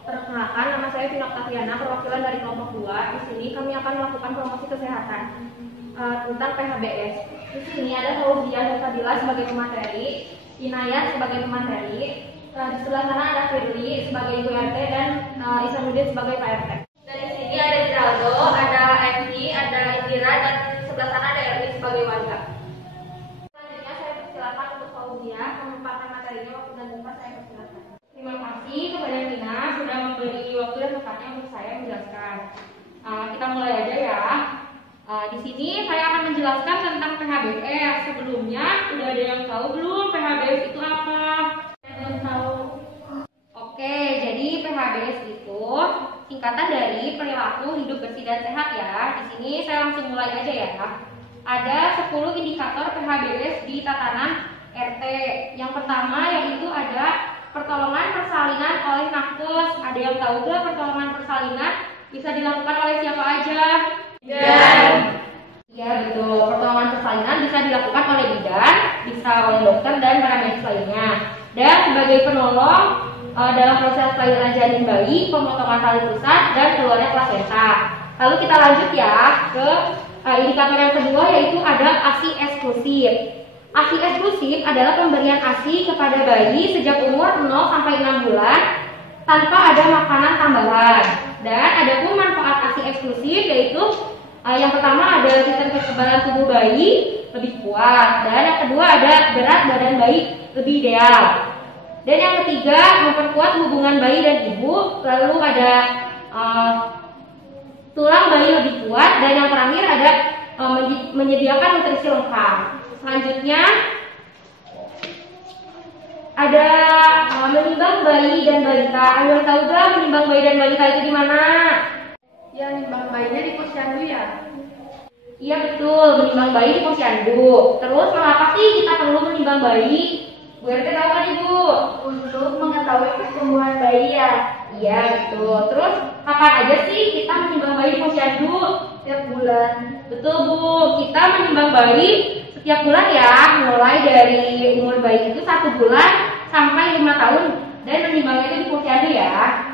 Perkenalkan, nama saya Vina Tatiana, perwakilan dari kelompok 2. Di sini kami akan melakukan promosi kesehatan tentang PHBS. Di sini ada Fauziah dan Fadila sebagai pemateri, Inayat sebagai pemateri, di sebelah sana ada Firly sebagai Ibu RT dan Isanuddin sebagai Pak RT. Dan di sini ada Geraldo, ada Eki, ada Indira, dan sebelah sana ada Erwin sebagai warga. Selanjutnya saya persilakan untuk Fauziah memaparkan materinya. Waktu dan tempat saya persilakan. Terima kasih kepada Nina sudah memberi waktu dan tempatnya untuk saya menjelaskan. Kita mulai aja ya. Di sini saya akan menjelaskan tentang PHBS. Sebelumnya udah ada yang tahu belum PHBS itu apa? Saya belum tahu. Oke, jadi PHBS itu singkatan dari perilaku hidup bersih dan sehat ya. Di sini saya langsung mulai aja ya. Ada 10 indikator PHBS di tatanan RT. Yang pertama yaitu ada pertolongan persalinan oleh nakes. Ada yang tahu gak pertolongan persalinan bisa dilakukan oleh siapa aja? Bidan. Iya betul. Pertolongan persalinan bisa dilakukan oleh bidan, bisa oleh dokter dan para medis lainnya. Dan sebagai penolong dalam proses kelahiran janin bayi, pemotongan tali pusat dan keluarnya plasenta. Lalu kita lanjut ya ke indikator yang kedua yaitu ada ASI eksklusif. ASI eksklusif adalah pemberian ASI kepada bayi sejak umur 0 sampai 6 bulan tanpa ada makanan tambahan. Dan ada pun manfaat ASI eksklusif yaitu yang pertama ada sistem kekebalan tubuh bayi lebih kuat, dan yang kedua ada berat badan bayi lebih ideal. Dan yang ketiga memperkuat hubungan bayi dan ibu, lalu ada tulang bayi lebih kuat, dan yang terakhir ada menyediakan nutrisi lengkap. Selanjutnya ada menimbang bayi dan balita. Anda tahu gak menimbang bayi dan balita itu di mana? Ya, menimbang bayinya di posyandu ya? Iya betul, menimbang bayi di posyandu. Terus mengapa sih kita perlu menimbang bayi? Bu RT tahu kan Ibu? Untuk mengetahui pertumbuhan bayi ya? Iya betul. Terus kapan aja sih kita menimbang bayi di posyandu? Setiap bulan. Betul Bu, kita menimbang bayi setiap bulan ya, mulai dari umur bayi itu 1 bulan sampai 5 tahun, dan menimbangnya itu di posyandu ya.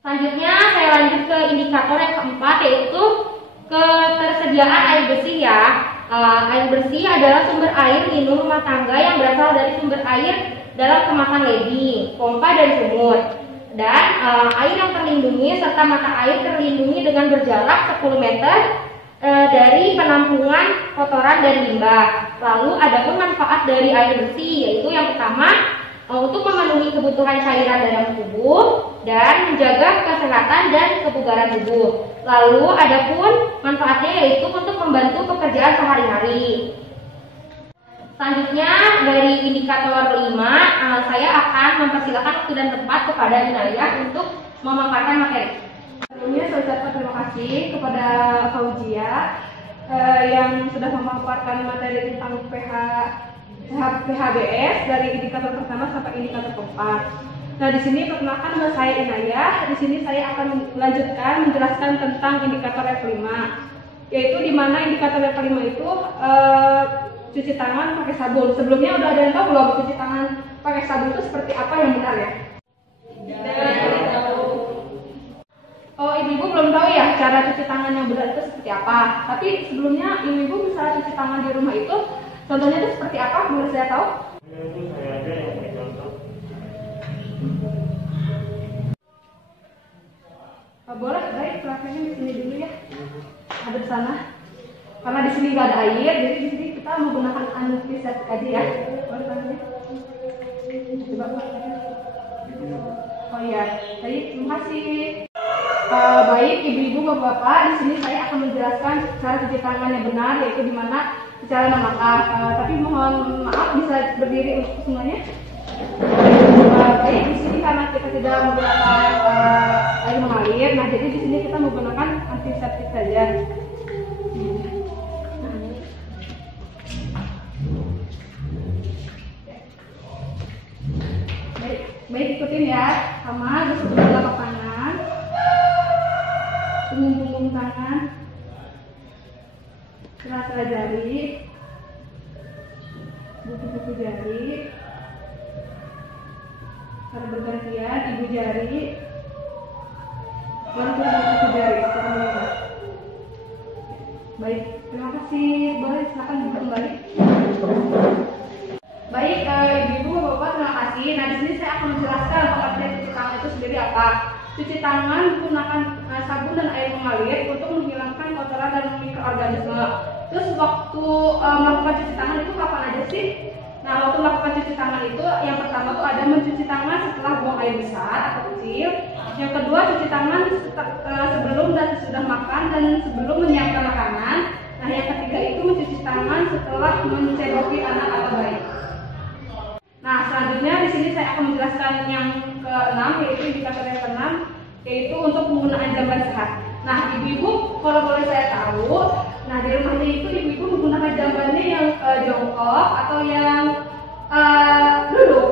Selanjutnya saya lanjut ke indikator yang keempat yaitu ketersediaan air bersih ya. Air bersih adalah sumber air minum rumah tangga yang berasal dari sumber air dalam kemasan leding, pompa dan sumur. Dan air yang terlindungi serta mata air terlindungi dengan berjarak 10 meter dari penampungan kotoran dan limbah. Lalu ada pun manfaat dari air bersih yaitu yang pertama untuk memenuhi kebutuhan cairan dalam tubuh dan menjaga kesehatan dan kebugaran tubuh. Lalu ada pun manfaatnya yaitu untuk membantu pekerjaan sehari-hari. Selanjutnya dari indikator 5, saya akan mempersilakan waktu dan tempat kepada Inayat untuk memaparkan materi. Sebelumnya saya ucapkan terima kasih kepada Fauziah yang sudah memaparkan materi tentang PHBS dari indikator pertama sampai indikator keempat. Nah, di sini perkenalkan nama saya Inayah. Di sini saya akan melanjutkan menjelaskan tentang indikator F5, yaitu di mana indikator F5 itu cuci tangan pakai sabun. Sebelumnya udah ada yang tahu belum cuci tangan pakai sabun itu seperti apa yang benar ya? Oh, ibu-ibu belum tahu ya cara cuci tangan yang benar itu seperti apa. Tapi sebelumnya ibu-ibu bisa cuci tangan di rumah itu contohnya itu seperti apa? Boleh saya tahu? Saya aja yang beri contoh. Boleh, baik. Prakteknya di sini dulu ya. Ada di sana. Karena di sini nggak ada air, jadi di sini kita menggunakan antiseptik aja ya. Boleh tangannya? Coba. Oh iya, baik. Terima kasih. Baik, ibu-ibu, bapak-bapak, di sini saya akan menjelaskan cara cuci tangan yang benar, yaitu di mana secara memakai. Tapi mohon maaf bisa berdiri untuk semuanya. Baik, di sini karena kita tidak menggunakan air mengalir, nah jadi di sini kita menggunakan antiseptik saja. Baik, ikutin ya. Sama gosok telapak tangan, punggung tangan, sela-sela jari, buku-buku jari, secara bergantian, ibu jari, kasih. Boleh silakan buka kembali. Baik, ibu-ibu, bapak, terima kasih. Nah, di sini saya akan menjelaskan pengertian cuci tangan itu sendiri apa. Cuci tangan menggunakan sabun dan air mengalir untuk menghilangkan kotoran dan mikroorganisme. Terus waktu melakukan cuci tangan itu kapan aja sih? Nah, waktu melakukan cuci tangan itu yang pertama tuh ada mencuci tangan setelah buang air besar atau kecil. Yang kedua, cuci tangan sebelum dan sesudah makan dan sebelum menyiapkan makanan. Nah, yang ketiga itu mencuci tangan setelah mencedoki anak atau bayi. Nah, selanjutnya di sini saya akan menjelaskan yang ke-6, yaitu indikator yang ke-6, yaitu untuk penggunaan jamban sehat. Nah, ibu-ibu, kalau boleh saya tahu, nah di rumahnya itu ibu-ibu menggunakan jambannya yang jongkok atau yang duduk.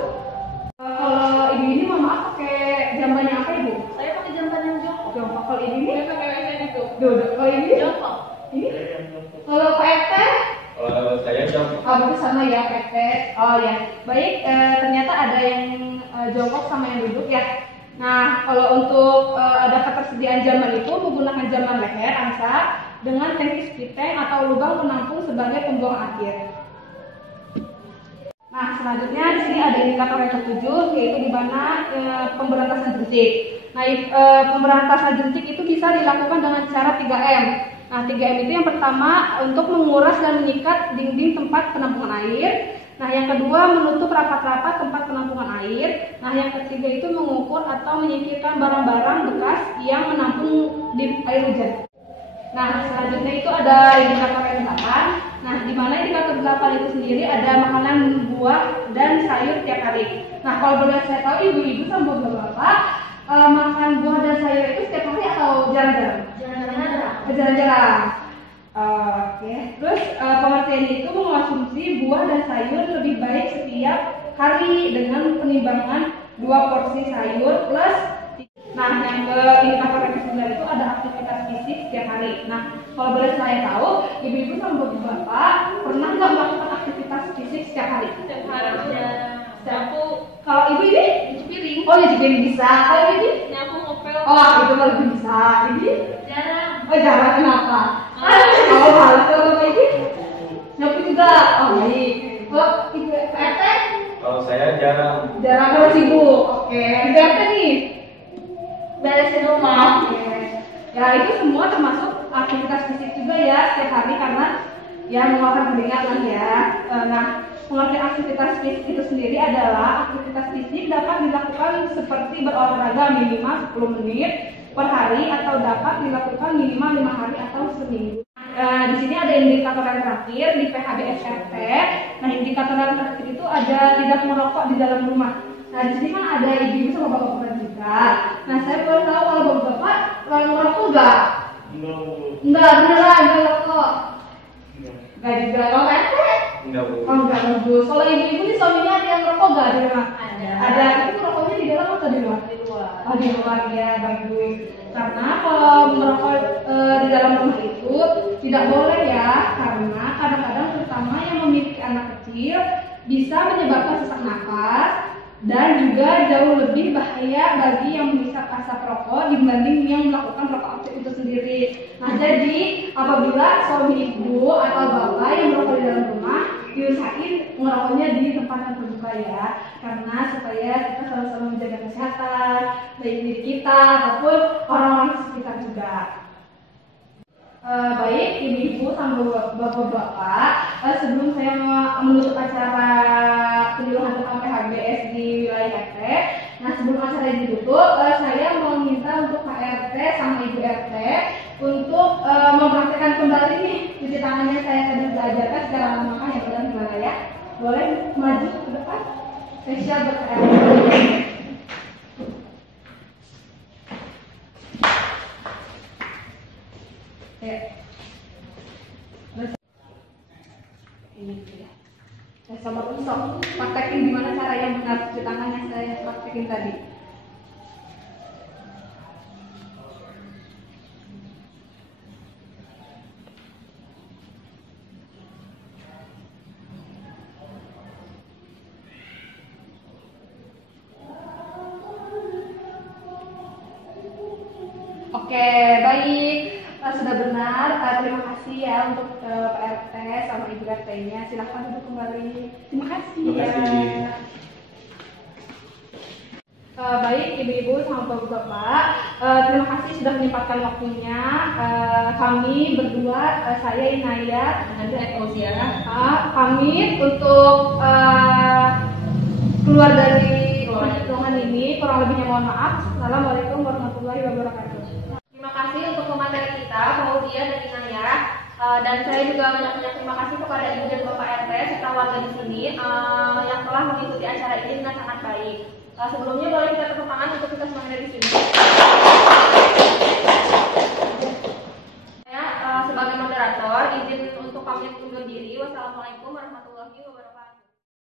Kalau ibu ini mohon maaf pakai jambannya apa ibu? Saya pakai jamban yang jongkok. Jongkok. Kalau ibu ini? Saya pakai yang duduk. Duduk. Kalau ini? Jongkok. Ini? Kalau Pak RT? Saya jongkok. Oh, berarti sama ya Pak RT. Oh ya. Baik, ternyata ada yang jongkok sama yang duduk ya. Nah, kalau untuk ada ketersediaan jamban itu menggunakan jamban leher angsa dengan tangki spiteng atau lubang penampung sebagai pembuang akhir. Nah, selanjutnya di sini ada indikator yang ke-7, yaitu di mana pemberantasan jentik. Nah, pemberantasan jentik itu bisa dilakukan dengan cara 3M. Nah, 3M itu yang pertama untuk menguras dan menyikat dinding tempat penampungan air. Nah, yang kedua menutup rapat-rapat tempat penampungan air. Nah, yang ketiga itu mengukur atau menyingkirkan barang-barang bekas yang menampung di air hujan. Nah, selanjutnya itu ada indikator yang 8. Nah, di mana indikator 8 itu sendiri ada makanan buah dan sayur tiap hari. Nah, kalau boleh saya tahu ibu-ibu sama bapak-bapak makan buah dan sayur itu setiap hari atau jarang-jarang? Jarang-jarang. Oke. Terus pengertian itu mengonsumsi buah dan sayur lebih baik setiap hari dengan penimbangan 2 porsi sayur plus. Nah, yang ke indikator yang ke-9 itu ada aktivitas fisik setiap hari. Nah, kalau boleh saya tahu, ibu-ibu sama bapak pernah nggak melakukan aktivitas fisik setiap hari? Setiap hari nyapu. Kalau ibu ini? Cuci piring. Oh, nyuci piring bisa. Kalau ini? Nyapu ngepel. Oh, itu kalau bisa. Ini? Jarang. Oh, jarang kenapa? Oh, malas kalau ini? Nyapu juga. Oh, baik. Kalau ibu RT? Kalau saya jarang. Jarang kalau sibuk. Oke. Ibu RT nih? Beresin rumah. Oke. Ya, itu semua termasuk aktivitas fisik juga ya setiap hari karena ya mengeluarkan keringat lah ya. Nah, pengertian aktivitas fisik itu sendiri adalah aktivitas fisik dapat dilakukan seperti berolahraga minimal 10 menit per hari atau dapat dilakukan minimal 5 hari atau seminggu. Di sini ada indikator yang terakhir di PHBS-RT. Nah, indikator yang terakhir itu ada tidak merokok di dalam rumah. Nah, di sini kan ada ibu sama bapak-bapak juga. Nah, saya boleh tahu kalau bapak-bapak merokok enggak? Enggak, beneran enggak merokok. Enggak juga. Kalau RT? Enggak, Bu. Oh, enggak bagus. Kalau ibu-ibu nih suaminya ada yang merokok enggak di rumah? Ada. Ada. Itu merokoknya di dalam atau di luar? Di luar. Oh, di luar ya, bagus. Karena kalau merokok di dalam rumah itu tidak boleh ya, karena kadang-kadang terutama yang memiliki anak kecil bisa menyebabkan sesak nafas dan juga jauh lebih bahaya bagi yang menghisap asap rokok dibanding yang melakukan rokok aktif itu sendiri. Nah, jadi apabila suami ibu atau bapak yang merokok di dalam rumah, diusahain ngerokoknya di tempat yang terbuka ya, karena supaya kita selalu menjaga kesehatan baik diri kita ataupun orang-orang sekitar juga. Baik ibu-ibu sama bapak-bapak, sebelum saya menutup acara penyuluhan tentang PHBS di wilayah RT, nah sebelum acara ini ditutup, saya mau minta untuk Pak RT sama Ibu RT untuk mempraktekkan kembali nih cuci tangannya saya tadi belajarkan secara langkah yang benar gimana ya. Boleh maju ke depan, spesial buat Pak RT. Ya. Ini dia. Saya sama usap praktekin gimana cara yang benar cuci tangan yang saya praktekin tadi. Oke, baik. Sudah benar. Terima kasih. kasih ya untuk Pak RT sama Ibu RT-nya. Silahkan duduk kembali. Terima kasih. Terima kasih. Ya. Baik Ibu-ibu sama Bapak-bapak, terima kasih sudah menyempatkan waktunya. Kami berdua, saya Inaya dan saya Fauzia, pamit untuk keluar dari ruangan ini. Kurang lebihnya mohon maaf. Assalamualaikum warahmatullahi wabarakatuh. terima kasih untuk pemateri kita, Fauzia dan Inaya. Dan saya juga banyak-banyak terima kasih kepada Ibu dan Bapak RT serta warga di sini yang telah mengikuti acara ini dengan sangat baik. Sebelumnya boleh kita tepuk tangan untuk kita semuanya dari